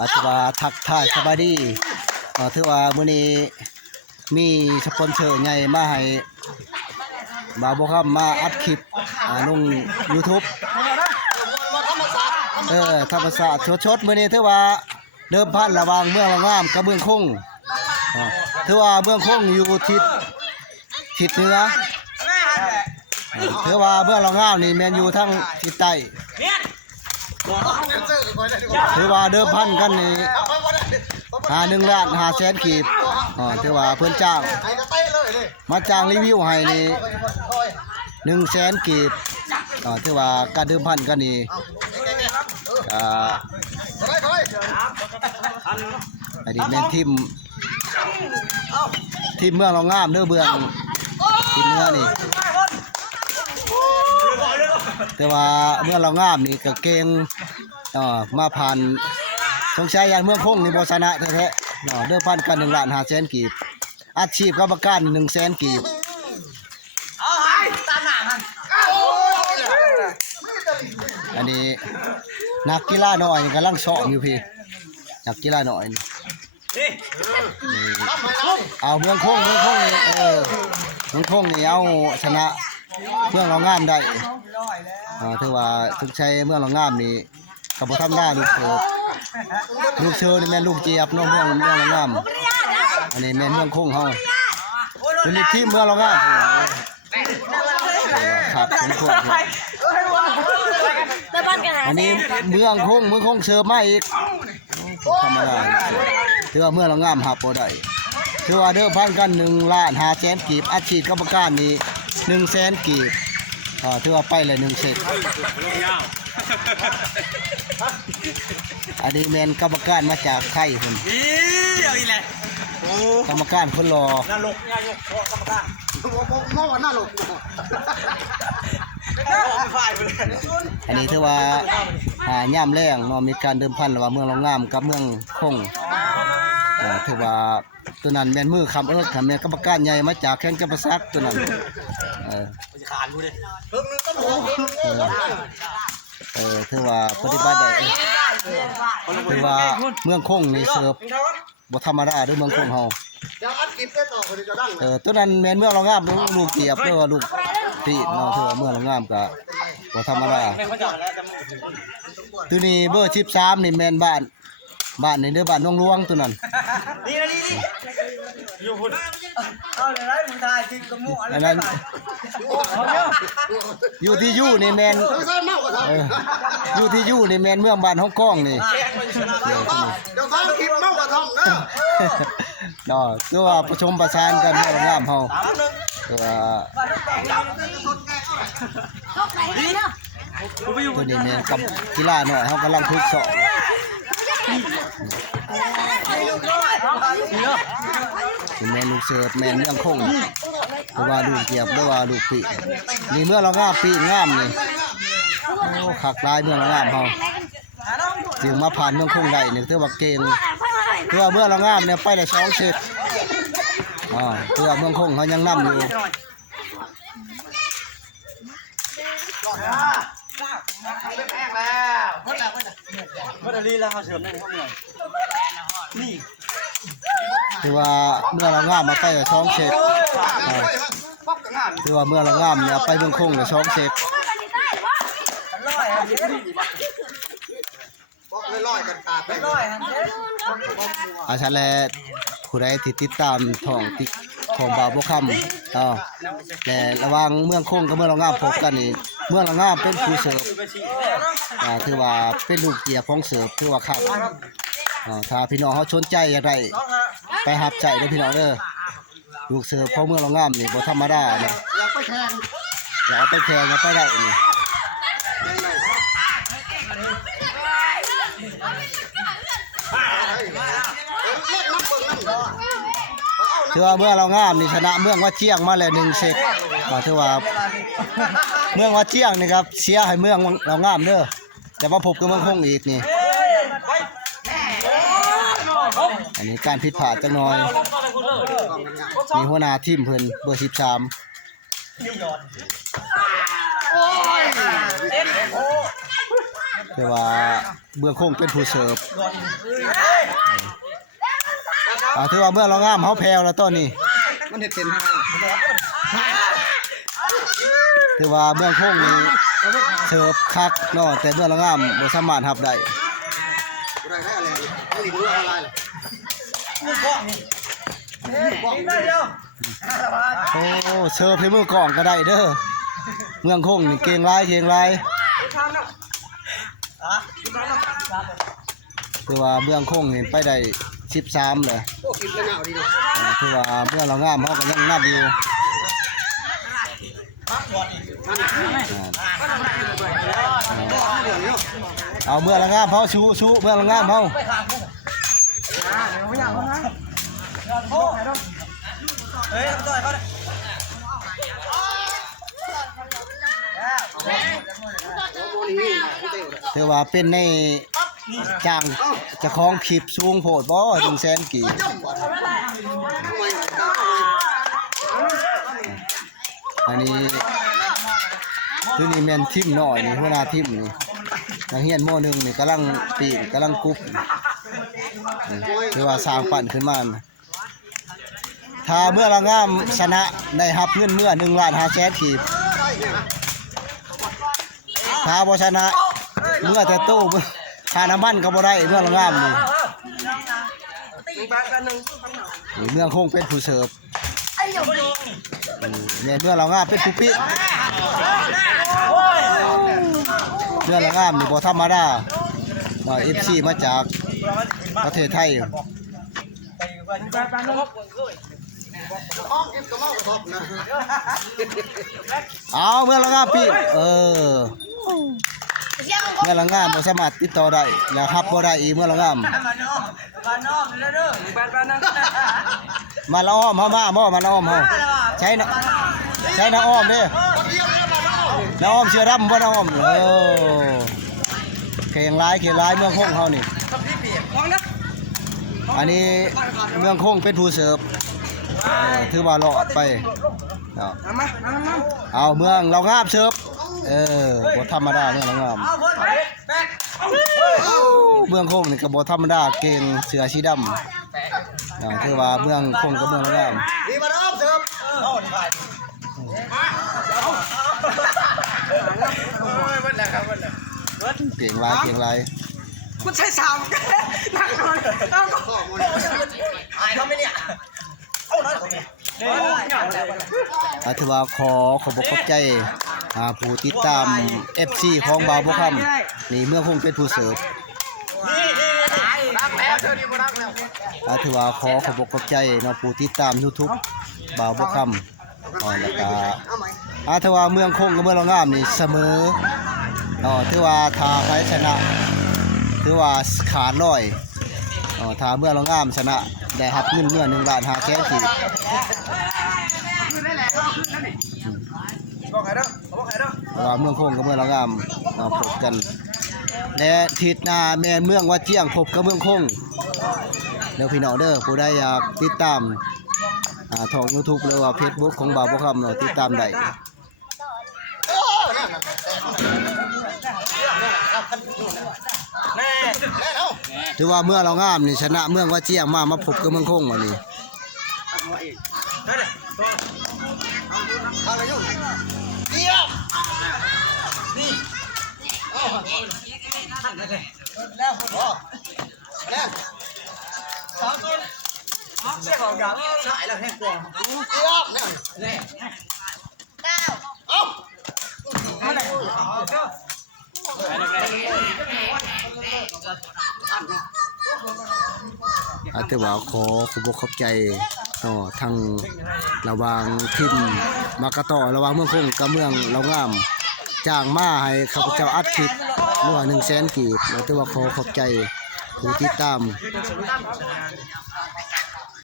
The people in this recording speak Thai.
อาจว่าทักทายสบายดีถือว่ามื้อนี้มีสปอนเซอร์ใหญ่มาให้บ่าวบ่ครับมาอัดคลิปลง YouTube ธรรมศาสตร์ชดๆมื้อนี้ถือว่าเดิมพันระหว่างเมืองละงามกับเมืองคงถือว่าเมืองคงอยู่ทิศเหนือถือว่าเมืองละงามนี่แม่นอยู่ทางทิศใต้ถือว่าเดิมพันกันนี่1 ล้าน 5 แสนกีบถือว่าเพิ่นจ้างมาจ้างรีวิวให้นี่1 แสนกีบถือว่าการเดิมพันกันนี่อันนี้แม่นทีมเมืองละงามเด้อเมืองทิศเหนือนี่แต่ว่าเมื่อเรางามนี่ก็เก่งมาผ่านสงสัยยันเมืองคงนี่บ่ชนะแท้ๆเด้อพันกัน1 ล้าน 5 แสนกีบอาชีพกรรมการ1 แสนกีบอันนี้นักกีฬาน้อยกำลังซ้อมอยู่พี่นักกีฬาน้อยนี่เอาเมืองคงนี่เมืองคงนี่เอาชนะเมืองเรางามได้ถือว่าทุกชัยเมืองเรางามนี่ก็บ่ธรรมดาลูกเชิญนี่แม่นลูกเจี๊ยบเนาะเมืองเรางามอันนี้แม่นเมืองคงเฮาเป็นทีมเมืองเรางามครับเป็นพวกอันนี้เมืองคงเชิญมาอีกธรรมดาถือว่าเมืองเรางามหับบ่ได้ถือว่าเด้อพันกัน1 ล้าน 5 แสนกีบอาชีพกรรมการนี่1 แสนกีบถือว่าไปเลย1 เซตอันนี้แมนกรรมการมาจากไทยคนกรรมการคนรอหน้าลกเนี่ยยกกรรมการมองว่าหน้าลกอันนี้ถือว่าย่ำแรงเนาะมีการเดิมพันระหว่างเมืองละงามกับเมืองคงถือว่าตัวนั้นแม่นมือคำค่ะแม่นกรรมการใหญ่มาจากแข้งจำปาสักตัวนั้นถือว่าปฏิบัติได้ถือว่าเมืองคงนี่เสิร์ฟบ่ธรรมดาด้วยเมืองคงเฮาตัวนั้นแม่นเมืองละงามลูกเกียบด้วยว่าลูกปีเนาะถือว่าเมืองละงามก็บ่ธรรมดาตัวนี้เบอร์13นี่แม่นบ้านนี่เด้อบ้านน้องหลวงตัวนั้นนี่อยู่พุ่นเอาเลยมึงทายจริงกับหมู่อันนั้นอยู่ที่ยู่นี่แม่นอยู่ที่ยู่นี่แม่นเมืองบ้านฮ่องกงนี่เดี๋ยวฟังคลิปเมากระท่อมเนาะคือว่าประชุมประสานกันเรื่องงามเฮาตัวนี้แม่นกับกีฬาหน่อยเฮากำลังฝึกซ้อมแม่ลูกเสิร์ฟแม่เมืองคงหรือว่าลูกเกียบหรือว่าลูกปีนี่เมื่อเรางามปีงามนี่โอ้ขักลายเมื่อเรางามเขาจึงมาผ่านเมืองคงได้เนี่ยถือว่าเก่งเพื่อเมื่อเรางามเนี่ยไปได้2 เซตเพื่อเมืองคงเขายังนำอยู่คือว่าเมื่อเรางามมาไปกับ2 เซตคือว่าเมื่อเรางามเนี่ยไปเมืองคงกับ2 เซตอาชาแลผู้ใดที่ติดตามท่องติ๊กของบ่าวบ่คำแต่ระหว่างเมืองคงกับเมืองเรางามพบกันนี่เมืองเรางามเป็นผู้เสิร์ฟถือว่าเป็นลูกเกียร์ของเสิร์ฟถือว่าครับถ้าพี่น้องเขาสนใจอย่างไรไปหับใจเด้อพี่น้องเด้อลูกเสิร์ฟของเมืองเรางามนี่บ่ธรรมดาเนี่ยอยากไปแข่งไปได้นี่ถือว่าเมืองเรางามนี่ชนะเมืองวัดเชียงมาแล้ว1 เซตถือว่าเมืองวัดเชียงนี่ครับเชียร์ให้เมืองเรางามเด้อแต่ว่าพบกับเมืองคงอีกนี่อันนี้การผิดพลาดจังน้อยมีหัวหน้าทีมเพิ่นเบอร์13 แต่ว่าเมืองคงเป็นผู้เสิร์ฟถือว่าเมืองเรางามเฮาแพ้วแล้วตอนนี้มันเฮ็ดเป็นถือว่าเมืองคงนี่เสิร์ฟคักเนาะแต่เมืองเรางามบ่สามารถรับได้โอ้เสิร์ฟให้มือกองก็ได้เด้อเมืองคงนี่เก่งหลายคือว่าเมืองคงเห็นไปได้13เลยคือว่าเมืองเรางามเฮาก็ยังนับอยู่เอาเมืองเรางามเฮาชูเมืองเรางามเฮาถือว่าเป็นในจ้างจะคล้องคลิปสูงโพดบ่ถึงแสนกี่อันนี้คือนี่แม่นทิ่มน้อยนี่หัวหน้าทิ่มนี่นักเรียนม.1นี่กำลังปีนกำลังกุ๊บคือว่าสร้างปั่นขึ้นมาถ้าเมื่อเรางามชนะได้รับเงินเมื่อ1,500,000กีบถ้าบ่ชนะเมื่อแต่ตู้ค่าน้ำมันก็บ่ได้เมื่อเรางามนี่เมืองคงเป็นผู้เสิร์ฟเนี่ยเมื่อเรางามเป็นผู้ปิเมื่อเรางามนี่บ่ธรรมดาFC มาจากประเทศไทยเอาเมื่อเรางามพี่เมื่อเรางามบ่สามารถติดต่อได้แล้วครับบ่ได้อีกเมื่อเรางามมาละอ้อมเฮามาละอ้อมเฮาใช้นะอ้อมเด้น้าอ้อมเสื้อดำบ่น้าอ้อมเก่งหลายเมืองคงเฮานี่อันนี้เมืองคงเป็นผู้เสิร์ฟถือว่ารอดไปเอาเมืองเรางามเสิร์ฟบ่ธรรมดาเมืองเรางามเมืองคงนี่ก็บ่ธรรมดาเก่งเสื้อสีดำถือว่าเมืองคงกับเมืองเรางามดีมาน้องเสิร์ฟเก่งหลายคุณใช้สาวนักนอนต้องเขาไม่เนี่ยถือว่าขอบคุณใจผู้ติดตาม FC ของบ่าวบ่ค่ำนี่เมื่อคงเป็นผู้เสิร์ฟถือว่าขอบคุณใจเนาะผู้ติดตาม YouTube บ่าวบ่ค่ำแล้วก็ถือว่าเมืองคงกับเมืองเรางามนี่เสมอถือว่าถ้าใครชนะถือว่าขาดร้อยถ้าเมื่อเรางามชนะได้รับเงินเมื่อ1,500,000กีบว่าเมืองคงกับเมืองเรางามพบกันและทิศหน้าแม่นเมืองว่าเจียงพบกับเมืองคงเด้อพี่น้องเด้อผู้ใดอยากติดตามทาง YouTube หรือว่า Facebook ของบ่าวบ่ค่ำติดตามได้ถือว่าเมืองเรางามนี่ชนะเมืองว่าเจียงมาพบกับเมืองคงวันนี้แต่ว่าขอบคุณใจทางระหว่างทีมมากระต่อระหว่างเมืองคงกับเมืองเรางามจ้างมาให้ข้าพเจ้าอัดคลิป100,000 กีบแต่ว่าขอบใจผู้ติดตาม